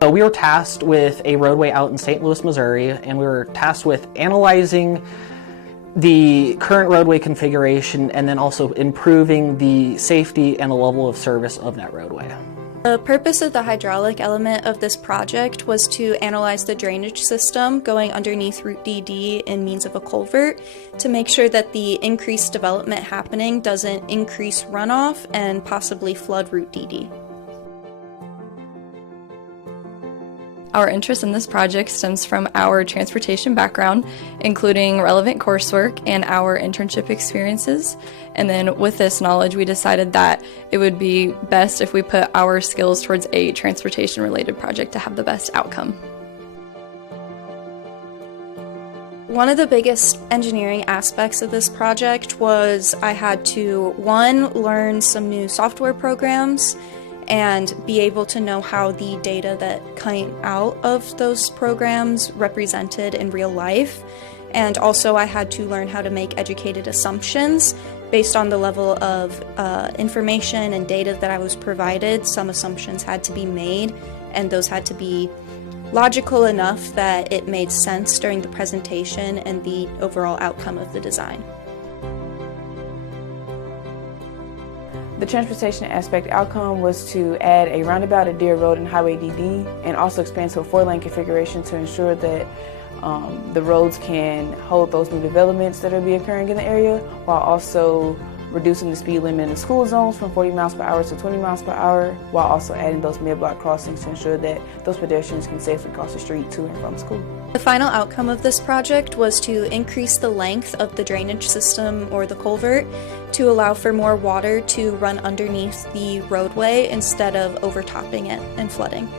So we were tasked with a roadway out in St. Louis, Missouri, and we were tasked with analyzing the current roadway configuration and then also improving the safety and the level of service of that roadway. The purpose of the hydraulic element of this project was to analyze the drainage system going underneath Route DD in means of a culvert to make sure that the increased development happening doesn't increase runoff and possibly flood Route DD. Our interest in this project stems from our transportation background, including relevant coursework and our internship experiences. And then with this knowledge, we decided that it would be best if we put our skills towards a transportation-related project to have the best outcome. One of the biggest engineering aspects of this project was I had to, one, learn some new software programs and be able to know how the data that came out of those programs represented in real life. And also I had to learn how to make educated assumptions based on the level of information and data that I was provided. Some assumptions had to be made, and those had to be logical enough that it made sense during the presentation and the overall outcome of the design. The transportation aspect outcome was to add a roundabout at Deer Road and Highway DD, and also expand to a 4-lane configuration to ensure that the roads can hold those new developments that will be occurring in the area, while also reducing the speed limit in the school zones from 40 miles per hour to 20 miles per hour, while also adding those mid-block crossings to ensure that those pedestrians can safely cross the street to and from school. The final outcome of this project was to increase the length of the drainage system or the culvert to allow for more water to run underneath the roadway instead of overtopping it and flooding.